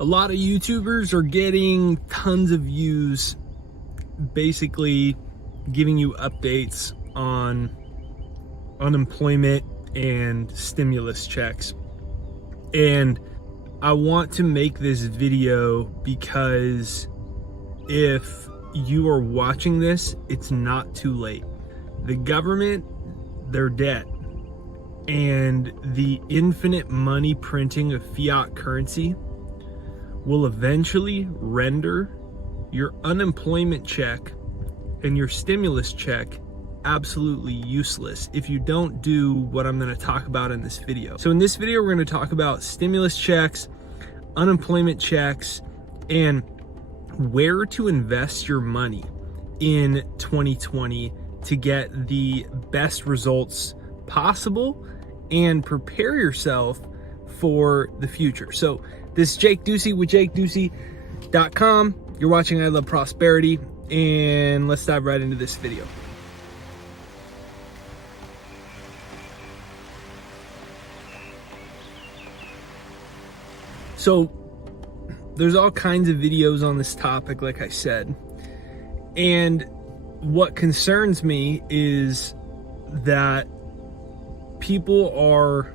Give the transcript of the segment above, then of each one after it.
A lot of YouTubers are getting tons of views, basically giving you updates on unemployment and stimulus checks. And I want to make this video because if you are watching this, it's not too late. The government, they're dead. And the infinite money printing of fiat currency will eventually render your unemployment check and your stimulus check absolutely useless if you don't do what I'm going to talk about in this video. So in this video, we're going to talk about stimulus checks, unemployment checks, and where to invest your money in 2020 to get the best results possible and prepare yourself for the future. So this is Jake Ducey with JakeDucey.com. You're watching I Love Prosperity, and let's dive right into this video. So there's all kinds of videos on this topic, like I said, and what concerns me is that people are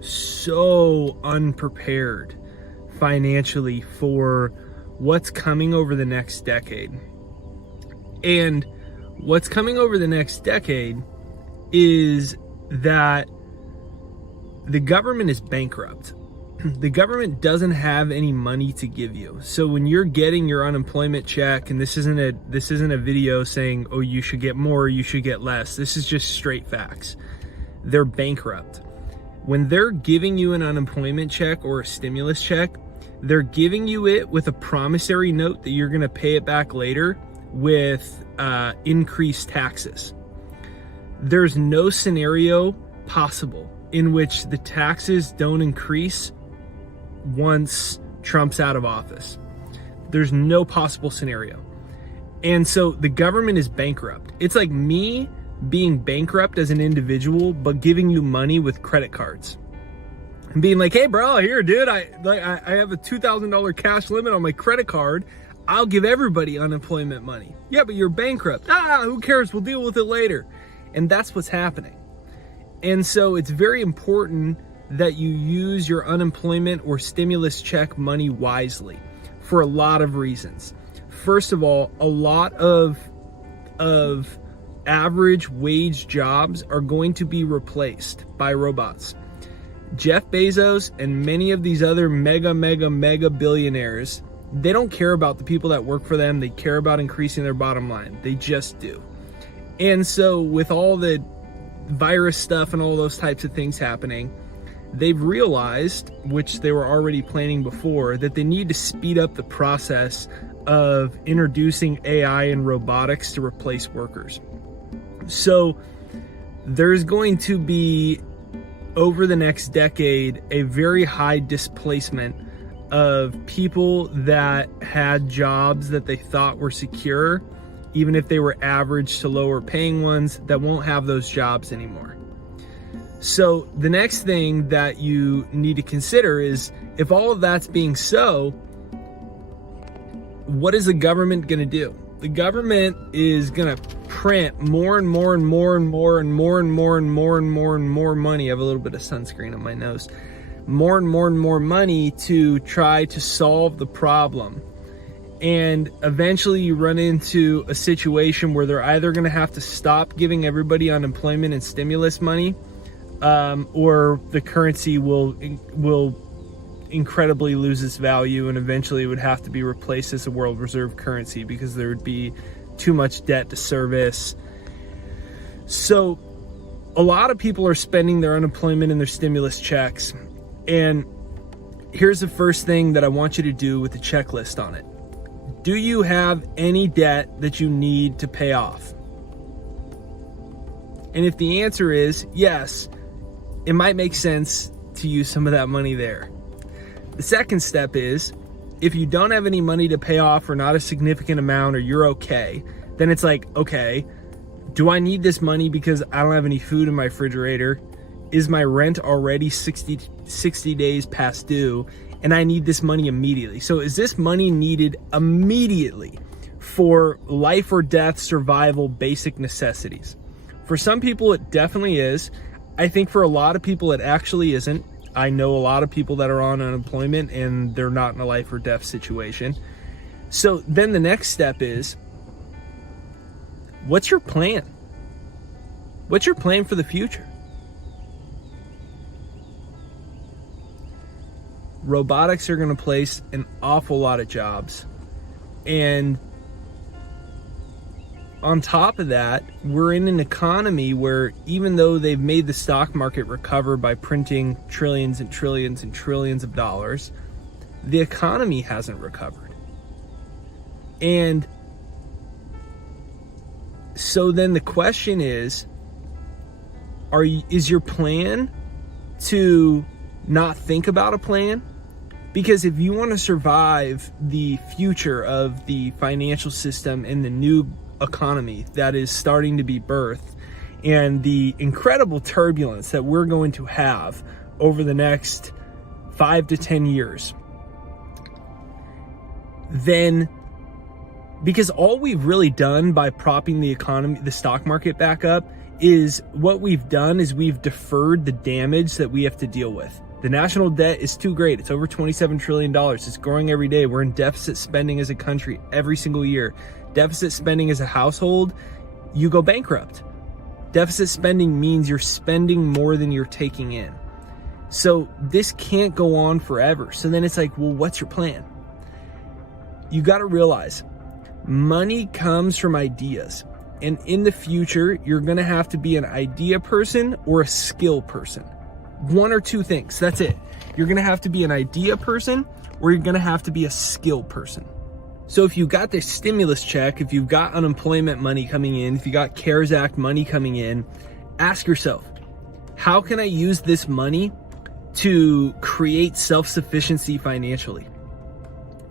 so unprepared financially for what's coming over the next decade. And what's coming over the next decade is that the government is bankrupt. The government doesn't have any money to give you. So when you're getting your unemployment check, and this isn't a video saying, oh, you should get more, you should get less. This is just straight facts. They're bankrupt. When they're giving you an unemployment check or a stimulus check, they're giving you it with a promissory note that you're going to pay it back later with increased taxes. There's no scenario possible in which the taxes don't increase once Trump's out of office. There's no possible scenario. And so the government is bankrupt. It's like me being bankrupt as an individual, but giving you money with credit cards. And being like, hey bro, here dude, I have a $2,000 cash limit on my credit card. I'll give everybody unemployment money. Yeah, but you're bankrupt. Who cares? We'll deal with it later. And that's what's happening. And so it's very important that you use your unemployment or stimulus check money wisely for a lot of reasons. First of all, a lot of average wage jobs are going to be replaced by robots. Jeff Bezos and many of these other mega billionaires, they don't care about the people that work for them. They care about increasing their bottom line. They just do. And so with all the virus stuff and all those types of things happening, they've realized, which they were already planning before, that they need to speed up the process of introducing AI and robotics to replace workers. So there's going to be, over the next decade, a very high displacement of people that had jobs that they thought were secure, even if they were average to lower paying ones, that won't have those jobs anymore. So the next thing that you need to consider is, if all of that's being so, what is the government going to do? The government is going to print more and more money. I have a little bit of sunscreen on my nose. More and more money to try to solve the problem. And eventually you run into a situation where they're either going to have to stop giving everybody unemployment and stimulus money, or the currency will incredibly lose its value, and eventually it would have to be replaced as a world reserve currency because there would be too much debt to service. So a lot of people are spending their unemployment and their stimulus checks. And here's the first thing that I want you to do with the checklist on it. Do you have any debt that you need to pay off? And if the answer is yes, it might make sense to use some of that money there. The second step is, if you don't have any money to pay off, or not a significant amount, or you're okay, then it's like, okay, do I need this money because I don't have any food in my refrigerator? Is my rent already 60 days past due? and I need this money immediately. So is this money needed immediately for life or death survival basic necessities? For some people, it definitely is. I think for a lot of people, it actually isn't. I know a lot of people that are on unemployment and they're not in a life or death situation. So then the next step is, what's your plan? What's your plan for the future? Robotics are going to place an awful lot of jobs. And on top of that, we're in an economy where even though they've made the stock market recover by printing trillions and trillions and trillions of dollars, the economy hasn't recovered. And so then the question is your plan to not think about a plan? Because if you want to survive the future of the financial system and the new economy that is starting to be birthed and the incredible turbulence that we're going to have over the next 5 to 10 years, then because all we've really done by propping the economy, the stock market back up, is what we've done is we've deferred the damage that we have to deal with. The national debt is too great. It's over $27 trillion. It's growing every day. We're in deficit spending as a country every single year. Deficit spending as a household, you go bankrupt. Deficit spending means you're spending more than you're taking in. So this can't go on forever. So then it's like, well, what's your plan? You got to realize money comes from ideas. And in the future, you're going to have to be an idea person or a skill person. One or two things. That's it. You're going to have to be an idea person or you're going to have to be a skill person. So if you got this stimulus check, if you've got unemployment money coming in, if you got CARES Act money coming in, ask yourself, how can I use this money to create self-sufficiency financially?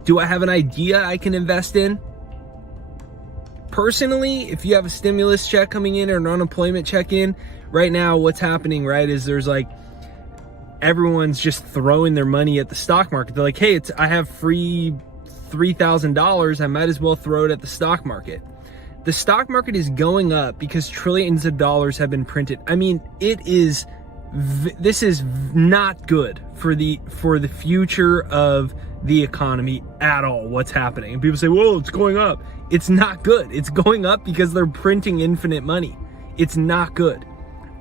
Do I have an idea I can invest in? Personally, if you have a stimulus check coming in or an unemployment check in, right now what's happening, right, is there's like everyone's just throwing their money at the stock market. They're like, hey, I have free $3,000. I might as well throw it at the stock market. The stock market is going up because trillions of dollars have been printed. I mean, this is not good for the future of the economy at all, what's happening. And people say, whoa, it's going up. It's not good. It's going up because they're printing infinite money. It's not good.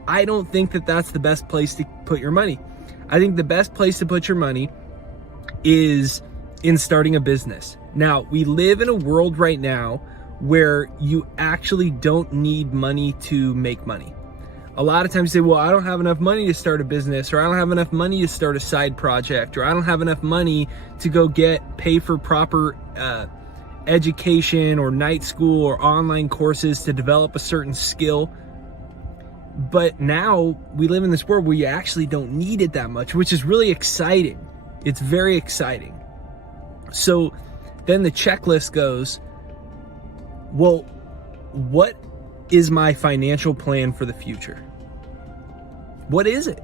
I don't think that that's the best place to put your money. I think the best place to put your money is in starting a business. Now, we live in a world right now where you actually don't need money to make money. A lot of times you say, well, I don't have enough money to start a business, or I don't have enough money to start a side project, or I don't have enough money to go pay for proper education or night school or online courses to develop a certain skill. But now we live in this world where you actually don't need it that much, which is really exciting. It's very exciting. So then the checklist goes, well, what is my financial plan for the future? What is it?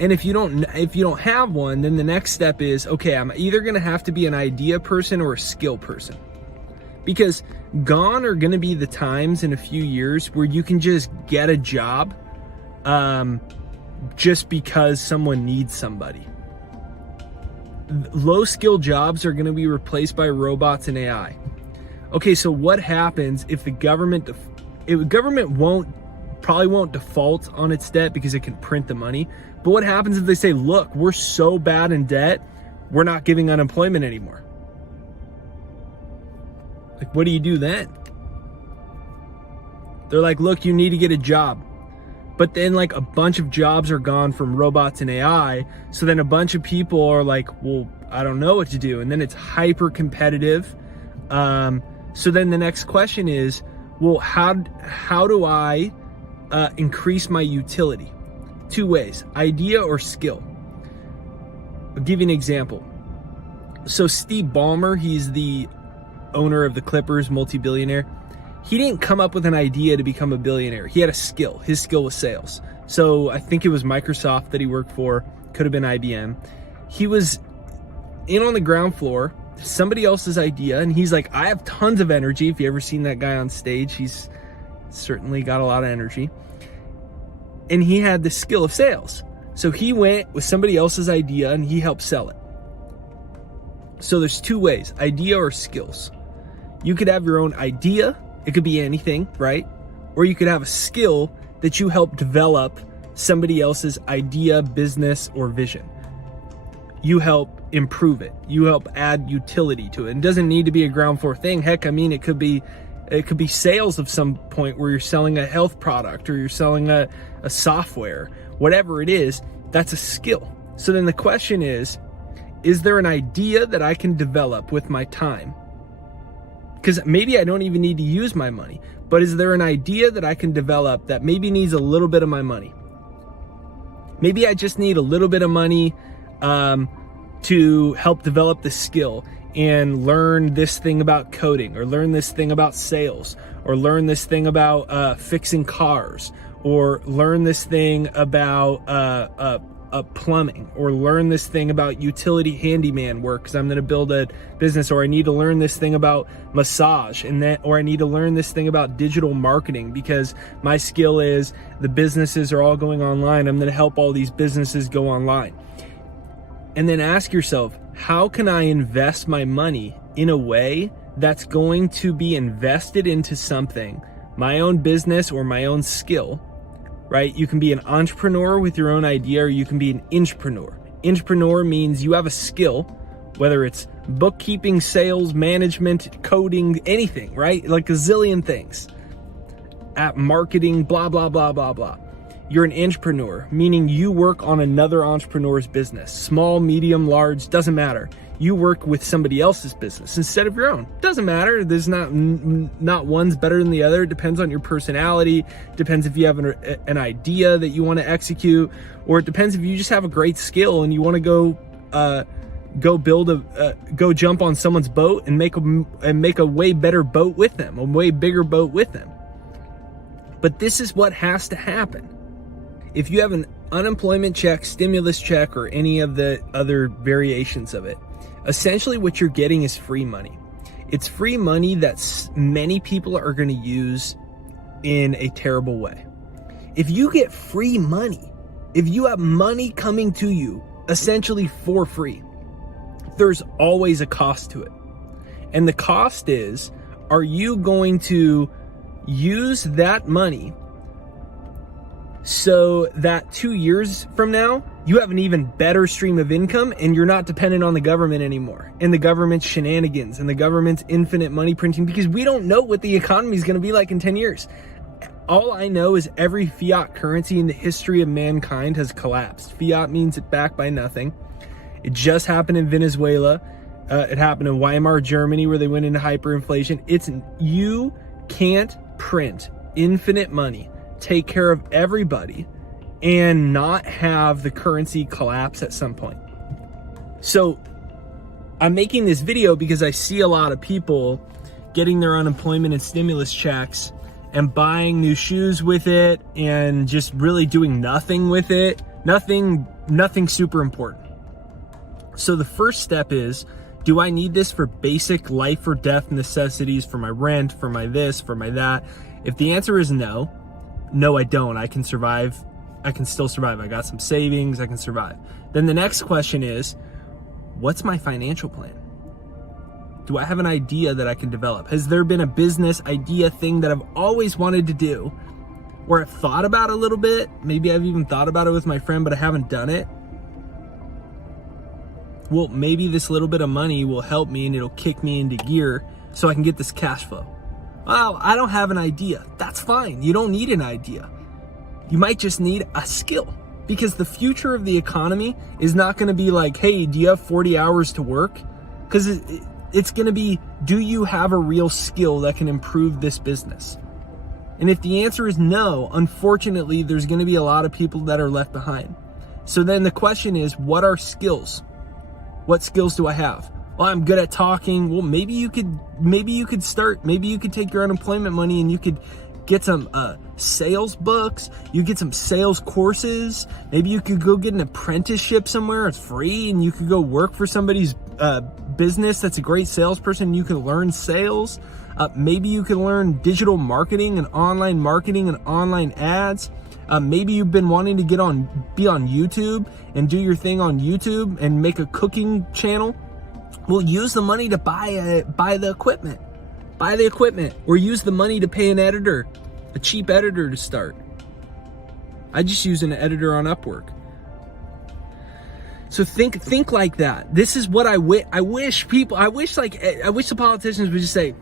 And if you don't have one, then the next step is, okay, I'm either going to have to be an idea person or a skill person. Because gone are going to be the times in a few years where you can just get a job just because someone needs somebody. Low skill jobs are going to be replaced by robots and AI. Okay, so what happens if the government probably won't default on its debt because it can print the money. But what happens if they say, look, we're so bad in debt, we're not giving unemployment anymore? Like, what do you do then? They're like, look, you need to get a job. But then like a bunch of jobs are gone from robots and AI. So then a bunch of people are like, well, I don't know what to do. And then it's hyper competitive. So then the next question is, well, how do I increase my utility? Two ways, idea or skill. I'll give you an example. So Steve Ballmer, he's the owner of the Clippers, multi-billionaire. He didn't come up with an idea to become a billionaire. He had a skill. His skill was sales. So I think it was Microsoft that he worked for, could have been IBM. He was in on the ground floor, somebody else's idea, and he's like, I have tons of energy. If you ever seen that guy on stage, he's certainly got a lot of energy. And he had the skill of sales. So he went with somebody else's idea and he helped sell it. So there's two ways, idea or skills. You could have your own idea. It could be anything, right? Or you could have a skill that you help develop somebody else's idea, business, or vision. You help improve it. You help add utility to it. It doesn't need to be a ground floor thing. Heck, I mean, it could be sales of some point where you're selling a health product or you're selling a software, whatever it is, that's a skill. So then the question is there an idea that I can develop with my time? Because maybe I don't even need to use my money, but is there an idea that I can develop that maybe needs a little bit of my money? Maybe I just need a little bit of money to help develop the skill and learn this thing about coding, or learn this thing about sales, or learn this thing about fixing cars, or learn this thing about plumbing, or learn this thing about utility handyman work because I'm going to build a business, or I need to learn this thing about massage, or I need to learn this thing about digital marketing because my skill is the businesses are all going online. I'm going to help all these businesses go online. And then ask yourself, how can I invest my money in a way that's going to be invested into something, my own business or my own skill, right? You can be an entrepreneur with your own idea, or you can be an intrapreneur. Intrapreneur means you have a skill, whether it's bookkeeping, sales, management, coding, anything, right? Like a zillion things. At marketing, blah, blah, blah, blah, blah. You're an intrapreneur, meaning you work on another entrepreneur's business. Small, medium, large, doesn't matter. You work with somebody else's business instead of your own. Doesn't matter. There's not one's better than the other. It depends on your personality. Depends if you have an idea that you want to execute, or it depends if you just have a great skill and you want to go jump on someone's boat and make a way better boat with them, a way bigger boat with them. But this is what has to happen. If you have an unemployment check, stimulus check, or any of the other variations of it, essentially what you're getting is free money. It's free money that many people are going to use in a terrible way. If you get free money, if you have money coming to you essentially for free, there's always a cost to it. And the cost is, are you going to use that money so that 2 years from now, you have an even better stream of income and you're not dependent on the government anymore and the government's shenanigans and the government's infinite money printing, because we don't know what the economy is going to be like in 10 years. All I know is every fiat currency in the history of mankind has collapsed. Fiat means it's backed by nothing. It just happened in Venezuela. It happened in Weimar, Germany, where they went into hyperinflation. You can't print infinite money, take care of everybody, and not have the currency collapse at some point. So I'm making this video because I see a lot of people getting their unemployment and stimulus checks and buying new shoes with it and just really doing nothing with it. Nothing super important. So the first step is, do I need this for basic life or death necessities, for my rent, for my this, for my that? If the answer is no, I don't. I can survive. I can still survive. I got some savings. I can survive. Then the next question is, what's my financial plan? Do I have an idea that I can develop? Has there been a business idea thing that I've always wanted to do, or I've thought about a little bit? Maybe I've even thought about it with my friend, but I haven't done it. Well, maybe this little bit of money will help me and it'll kick me into gear so I can get this cash flow. Well, I don't have an idea. That's fine. You don't need an idea. You might just need a skill, because the future of the economy is not going to be like, hey, do you have 40 hours to work? Because it's going to be, do you have a real skill that can improve this business? And if the answer is no, unfortunately, there's going to be a lot of people that are left behind. So then the question is, what are skills? What skills do I have? Well, I'm good at talking. Well, maybe you could take your unemployment money and you could get some sales books, you get some sales courses. Maybe you could go get an apprenticeship somewhere, it's free, and you could go work for somebody's business that's a great salesperson. You could learn sales. Maybe you could learn digital marketing and online ads. Maybe you've been wanting to be on YouTube and do your thing on YouTube and make a cooking channel. Well, use the money to buy the equipment. Buy the equipment, or use the money to pay an editor, a cheap editor to start. I just use an editor on Upwork. So think like that. This is what I wish the politicians would just say,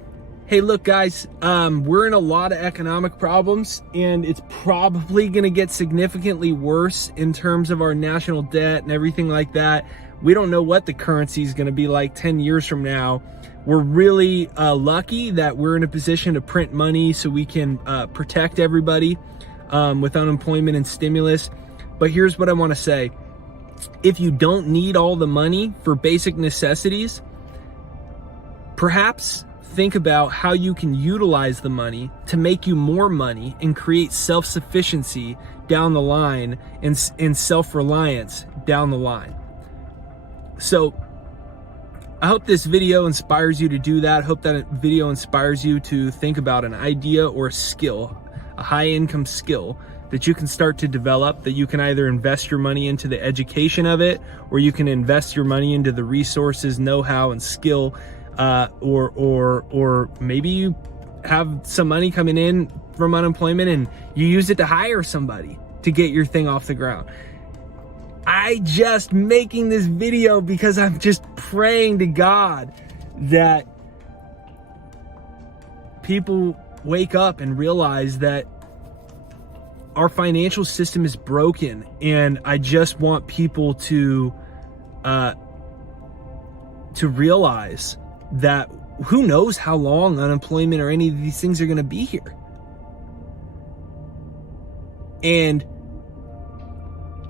hey, look, guys, we're in a lot of economic problems, and it's probably going to get significantly worse in terms of our national debt and everything like that. We don't know what the currency is going to be like 10 years from now. We're really lucky that we're in a position to print money so we can protect everybody with unemployment and stimulus. But here's what I want to say. If you don't need all the money for basic necessities, perhaps think about how you can utilize the money to make you more money and create self-sufficiency down the line and self-reliance down the line. So I hope this video inspires you to do that. I hope that video inspires you to think about an idea or a skill, a high income skill that you can start to develop, that you can either invest your money into the education of it, or you can invest your money into the resources, know-how, and skill, or maybe you have some money coming in from unemployment and you use it to hire somebody to get your thing off the ground. I just making this video because I'm just praying to God that people wake up and realize that our financial system is broken, and I just want people to realize that who knows how long unemployment or any of these things are going to be here. And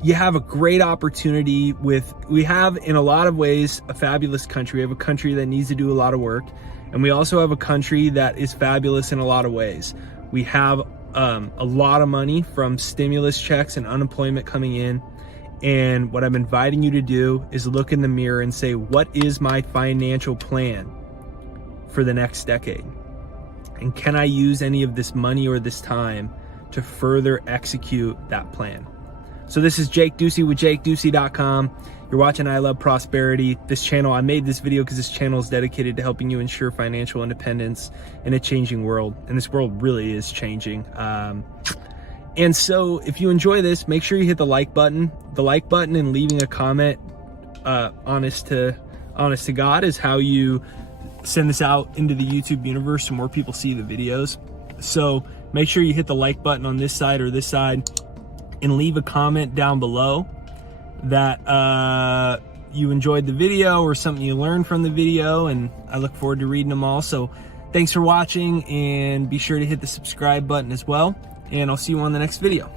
you have a great opportunity we have in a lot of ways a fabulous country. We have a country that needs to do a lot of work, and we also have a country that is fabulous in a lot of ways. We have a lot of money from stimulus checks and unemployment coming in. And what I'm inviting you to do is look in the mirror and say, what is my financial plan for the next decade? And can I use any of this money or this time to further execute that plan? So this is Jake Ducey with JakeDucey.com. You're watching I Love Prosperity. This channel, I made this video because this channel is dedicated to helping you ensure financial independence in a changing world. And this world really is changing. And so if you enjoy this, make sure you hit the like button. The like button and leaving a comment, honest to God, is how you send this out into the YouTube universe so more people see the videos. So make sure you hit the like button on this side or this side, and leave a comment down below that you enjoyed the video or something you learned from the video, and I look forward to reading them all. So thanks for watching, and be sure to hit the subscribe button as well, and I'll see you on the next video.